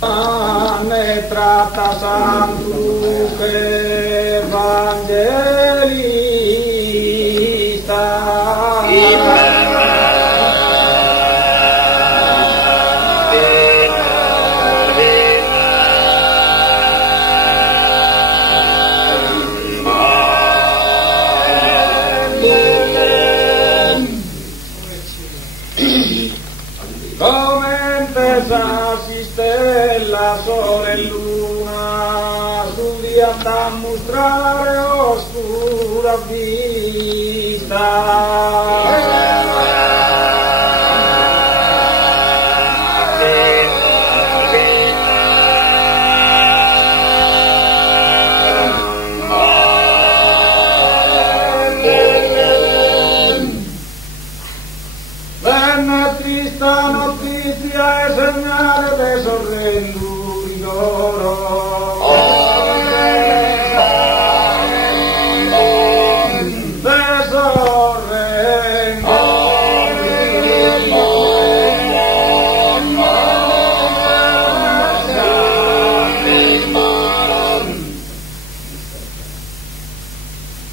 Ne tratta santu evangelista. Stella, sole e luna, studiata a mostrare oscura vita. Venne trista notizia e segnale de sorrendo di loro. De sorrendo.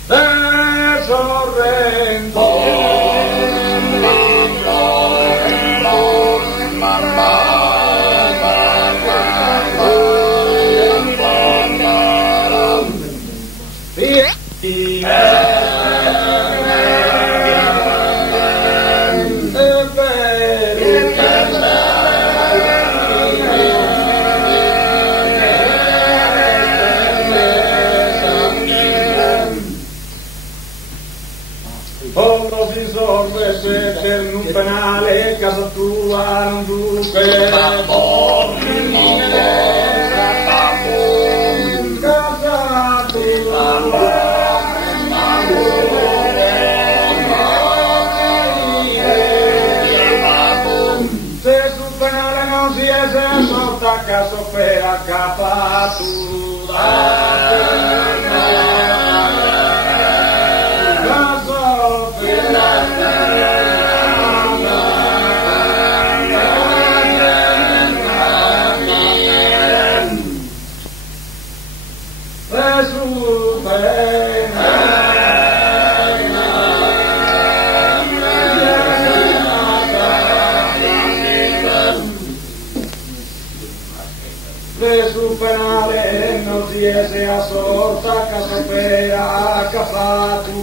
De sorrendo. Oro si sorge per un penale, casa tua non duque. Casa tua. Se sul penale non si è sorta a caso per accapatura. Su penale non si è assorta a caso per accapatura.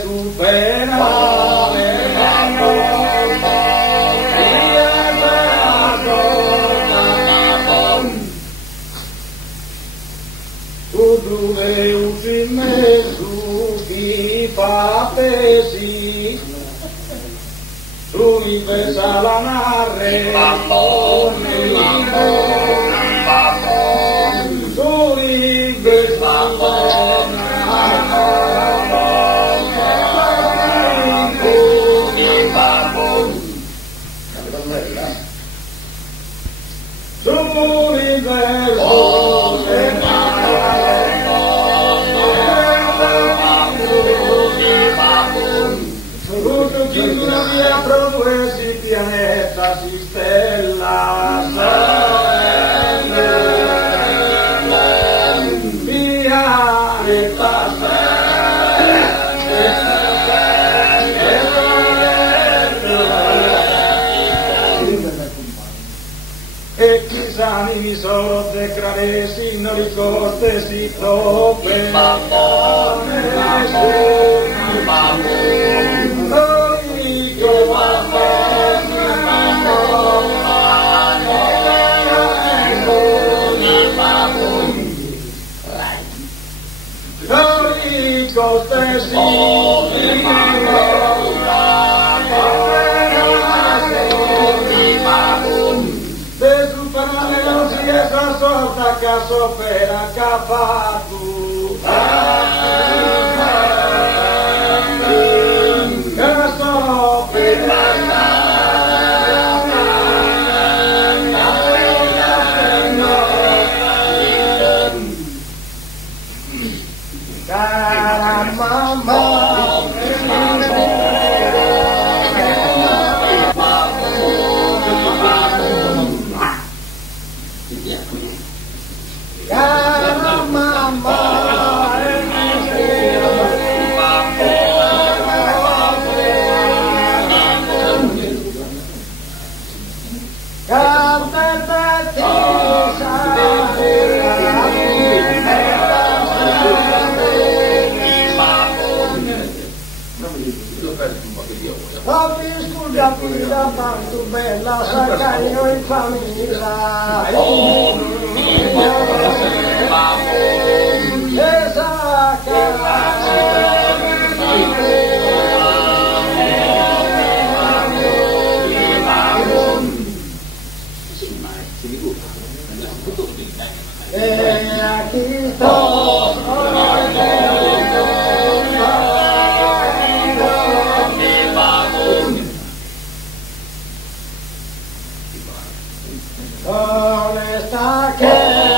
Su penale dove uscime su chi fa pesi su mi pesa la narre su mi pesa la prodursi pianeta si stella pianeta e chissà mi so declaresi non ricorte si tope caso per accapato caso per Pida tanto bella sacaio in famiglia e ¿dónde está que